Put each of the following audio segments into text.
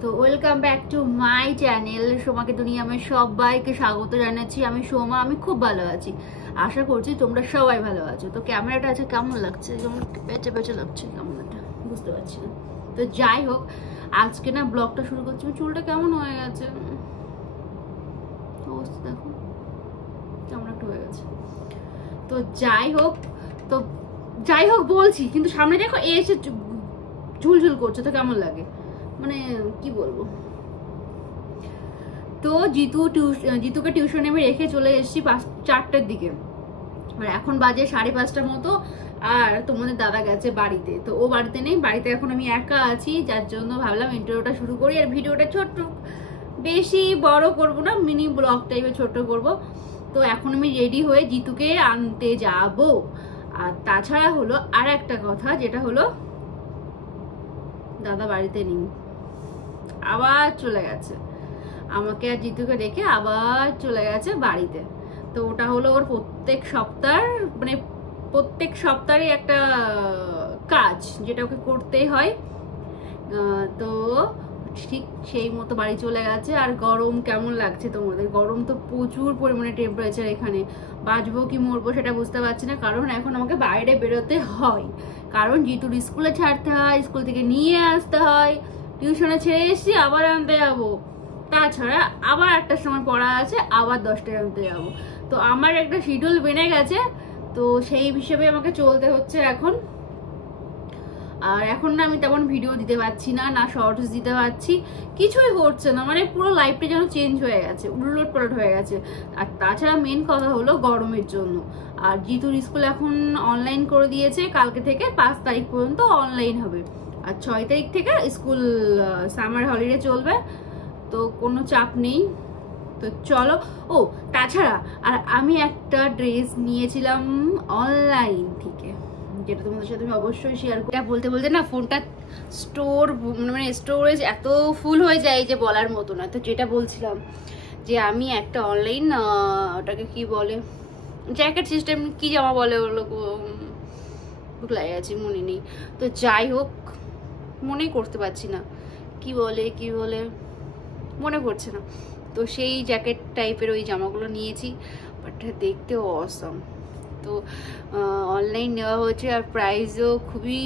তো welcome back to my channel সোমাকে দুনিয়া। আমি সবাইকে স্বাগত জানাচ্ছি। আমি সোমা, আমি খুব ভালো আছি, আশা করছি তোমরা সবাই ভালো আছো। তো ক্যামেরাটা আছে কেমন লাগছে, যেমন পেঁচে পেঁচে লাগছে কেমনটা বুঝতে পারছি না। তো যাই হোক, আজকে না ব্লগটা শুরু করছি। চুলটা কেমন হয়ে গেছে অবস্থা দেখো, কেমন একটা হয়ে গেছে। তো যাই হোক বলছি, কিন্তু সামনে দেখো এসে ঝুলঝুল করছে, তো কেমন লাগে মানে কি বলবো। তো জিতুকে টিউশনে আমি রেখে চলে এসেছি 4টার দিকে, আর এখন বাজে 5:30টার মতো। আর তোমাদের দাদা গেছে বাড়িতে, তো ও বাড়িতে নেই, বাড়িতে এখন আমি একা আছি, যার জন্য ভাবলাম ইন্টারভিউটা শুরু করি। আর ভিডিওটা ছোট্ট, বেশি বড় করব না, মিনি ব্লগ টাইপের ছোট্ট করব। তো এখন আমি রেডি হয়ে জিতুকে আনতে যাব। আর তাছাড়া হলো আর একটা কথা, যেটা হলো দাদা বাড়িতে নেই, আবার চলে গেছে আমাকে আর জিতুকে রেখে, আবার চলে গেছে বাড়িতে। তো ওটা হলো ওর প্রত্যেক সপ্তাহে একটা কাজ, যেটা ওকে করতেই হয়। তো ঠিক সেই মতো বাড়ি চলে গেছে। আর গরম কেমন লাগছে তোমাদের? গরম তো প্রচুর পরিমাণে টেম্পারেচার এখানে। বাঁচবো কি মরবো সেটা বুঝতে পারছি না, কারণ এখন আমাকে বাইরে বেরোতে হয়, কারণ জিতুর স্কুলে ছাড়তে হয়, স্কুল থেকে নিয়ে আসতে হয়, টিউশনে ছেড়ে এসেছি আবার আনতে যাবো, তাছাড়া আবার 8টার সময় পড়া আছে, আবার 10টায় আনতে যাবো। তো আমার একটা শিডিউল বেনে গেছে, তো সেই হিসেবে আমাকে চলতে হচ্ছে এখন। আর এখন না আমি তেমন ভিডিও দিতে পারছি না, না শর্টস দিতে পারছি, কিছুই হচ্ছে না, মানে পুরো লাইফটা যেন চেঞ্জ হয়ে গেছে, উলট পালট হয়ে গেছে। আর তাছাড়া মেন কথা হলো গরমের জন্য। আর জিতুর স্কুল এখন অনলাইন করে দিয়েছে, কালকে থেকে 5 তারিখ পর্যন্ত অনলাইন হবে, আর 6 তারিখ থেকে স্কুল সামার হলিডে চলবে, তো কোনো চাপ নেই। তো চলো। ও তাছাড়া আর আমি একটা ড্রেস নিয়েছিলাম অনলাইন থেকে, যেটা তোমাদের সাথে আমি অবশ্যই শেয়ার করি। বলতে বলতে না ফোনটা স্টোরেজ এত ফুল হয়ে যায় যে বলার মতো না। তো যেটা বলছিলাম যে আমি একটা অনলাইন, ওটাকে কি বলে, জ্যাকেট সিস্টেম কি জামা বলে ওগুলো, ভুলে গেছি, মনে নেই। তো যাই হোক, মনেই করতে পারছি না কি বলে মনে পড়ছে না। তো সেই জ্যাকেট টাইপের ওই জামাগুলো নিয়েছি, বাট দেখতে অসম। তো অনলাইন নেওয়া হয়েছে, আর প্রাইসও খুবই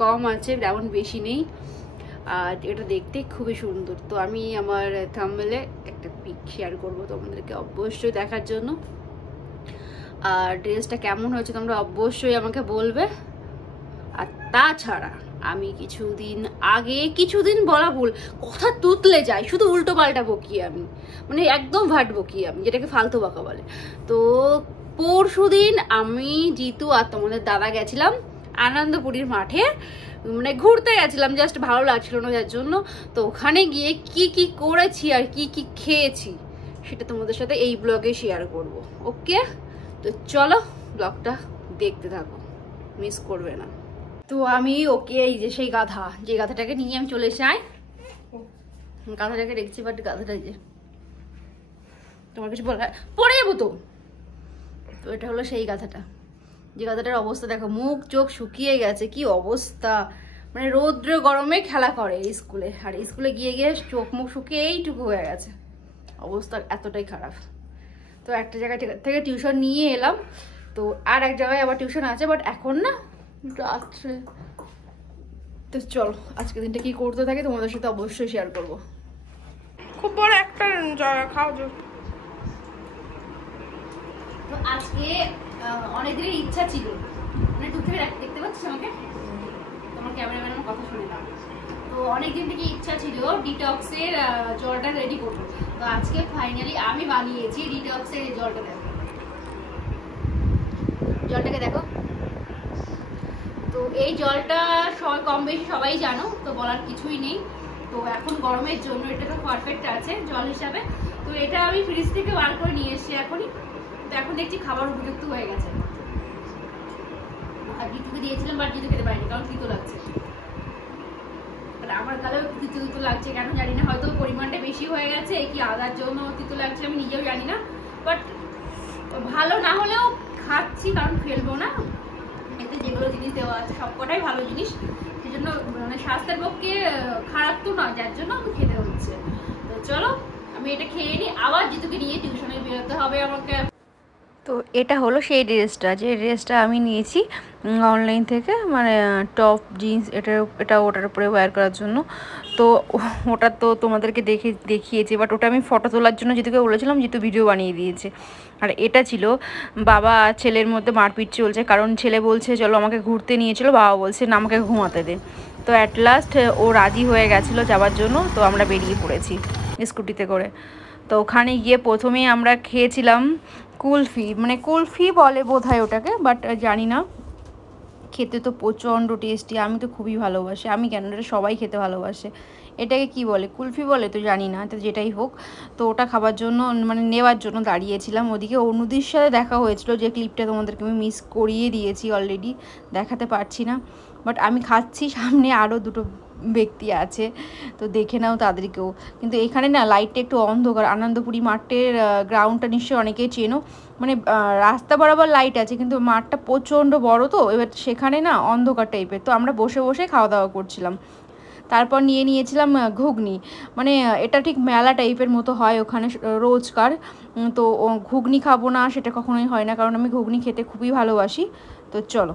কম আছে, তেমন বেশি নেই, আর এটা দেখতে খুবই সুন্দর। তো আমি আমার থাম্বনেলে একটা পিক শেয়ার করবো তোমাদেরকে, অবশ্যই দেখার জন্য। আর ড্রেসটা কেমন হয়েছে তোমরা অবশ্যই আমাকে বলবে। আর তাছাড়া আমি কিছুদিন বলা ভুল, কথা তুতলে যায়, শুধু উল্টো পাল্টা বকি আমি, মানে একদম ভাট বকি আমি, যেটাকে ফালতু বকা বলে। তো পরশুদিন আমি, জিতু আর তোমাদের দাদা গেছিলাম আনন্দপুরীর মাঠে, মানে ঘুরতে গেছিলাম, জাস্ট ভালো লাগছিল না যার জন্য। তো ওখানে গিয়ে কি কি করেছি আর কি কি খেয়েছি সেটা তোমাদের সাথে এই ব্লগে শেয়ার করব। ওকে, তো চলো ব্লগটা দেখতে থাকো, মিস করবে না। তো আমি ওকে এই যে সেই যে গাধাটাকে নিয়ে আমি চলে যাই, গাধাটাকে দেখছি, বাট গাধাটা যে তোমার কিছু বলা পড়ে যাবো তো। তো এটা হলো সেই গাধাটা, যে গাধাটার অবস্থা দেখো, মুখ চোখ শুকিয়ে গেছে, কি অবস্থা, মানে রৌদ্র গরমে খেলা করে স্কুলে, আর স্কুলে গিয়ে গিয়ে চোখ মুখ শুকিয়ে এইটুকু হয়ে গেছে, অবস্থা এতটাই খারাপ। তো একটা জায়গা থেকে টিউশন নিয়ে এলাম, তো আর এক জায়গায় আবার টিউশন আছে, বাট এখন না রাত্রে। তো চলো আজকে দিনটা কি করতে থাকে তোমাদের সাথে অবশ্যই শেয়ার করবো। খুব বড় একটা জায়গা খাও। তো আজকে অনেকদিনের ইচ্ছা ছিল, মানে দূর থেকে দেখতে পাচ্ছিস আমাকে, তোমার ক্যামেরাম্যান আমার কথা শুনে না। তো অনেকদিন থেকে ইচ্ছা ছিল ডিটক্সের জলটা রেডি করবো। তো আজকে ফাইনালি আমি বানিয়েছি ডিটক্সের এই জলটা। দেখো জলটাকে দেখো। তো এই জলটা সবাই কম বেশি সবাই জানো, তো বলার কিছুই নেই। তো এখন গরমের জন্য এটা তো পারফেক্ট আছে জল হিসাবে। তো এটা আমি ফ্রিজ থেকে বার করে নিয়ে এসেছি এখনই। তো এখন দেখছি খাবার উপযুক্ত হয়ে গেছে। আর জিতুকে দিয়েছিলাম, বাট জিতু খেতে পারিনি, কারণ তিতো লাগছে। আমার গালেও তিতো লাগছে, কেন জানি না, হয়তো পরিমাণটা বেশি হয়ে গেছে, কি আদার জন্য তিতো লাগছে আমি নিজেও জানি না। বাট ভালো না হলেও খাচ্ছি, কারণ ফেলবো না। এতে যেগুলো জিনিস দেওয়া আছে সবকটাই ভালো জিনিস, সেই জন্য মানে স্বাস্থ্যের পক্ষে খারাপ তো নয়, যার জন্য আমি খেতে হলো। চলো আমি এটা খেয়ে নিই, আবার জিতুকে নিয়ে টিউশনে বেরোতে হবে আমাকে। তো এটা হলো সেই ড্রেসটা, যে ড্রেসটা আমি নিয়েছি অনলাইন থেকে, মানে টপ জিন্স, এটা ওটার উপরে ওয়্যার করার জন্য। তো ওটা তো তোমাদেরকে দেখিয়েছি, বাট ওটা আমি ফটো তোলার জন্য জিতুকে বলেছিলাম, জিতু ভিডিও বানিয়ে দিয়েছে। আর এটা ছিল বাবা আর ছেলের মধ্যে মারপিট চলছে, কারণ ছেলে বলছে চলো আমাকে ঘুরতে নিয়ে চলো, বাবা বলছে না আমাকে ঘুমাতে দে। তো অ্যাট লাস্ট ও রাজি হয়ে গেছিলো যাওয়ার জন্য, তো আমরা বেরিয়ে পড়েছি স্কুটিতে করে। তো ওখানে গিয়ে প্রথমেই আমরা খেয়েছিলাম কুলফি, মানে কুলফি বলে বোধহয় ওটাকে, বাট জানি না। খেতে তো প্রচণ্ড টেস্টি, আমি তো খুবই ভালোবাসি, আমি কেন, এটা সবাই খেতে ভালোবাসে। এটাকে কি বলে, কুলফি বলে তো জানি না, তো যেটাই হোক। তো ওটা খাবার জন্য মানে নেওয়ার জন্য দাঁড়িয়েছিলাম। ওদিকে অনুদির সাথে দেখা হয়েছিল, যে ক্লিপটা তোমাদেরকে আমি মিস করিয়ে দিয়েছি অলরেডি, দেখাতে পারছি না। বাট আমি খাচ্ছি, সামনে আরও দুটো ব্যক্তি আছে, তো দেখে নাও তাদেরকেও। কিন্তু এখানে না লাইটটা একটু অন্ধকার, আনন্দপুরি মাঠের গ্রাউন্ডটা নিশ্চয়ই অনেকেই চেনো, মানে রাস্তা বরাবর লাইট আছে কিন্তু মাঠটা প্রচণ্ড বড়, তো এবার সেখানে না অন্ধকার টাইপের। তো আমরা বসে বসে খাওয়া দাওয়া করছিলাম। তারপর নিয়েছিলাম ঘুগনি, মানে এটা ঠিক মেলা টাইপের মতো হয় ওখানে রোজকার। তো ঘুগনি খাবো না সেটা কখনোই হয় না, কারণ আমি ঘুগনি খেতে খুবই ভালোবাসি। তো চলো।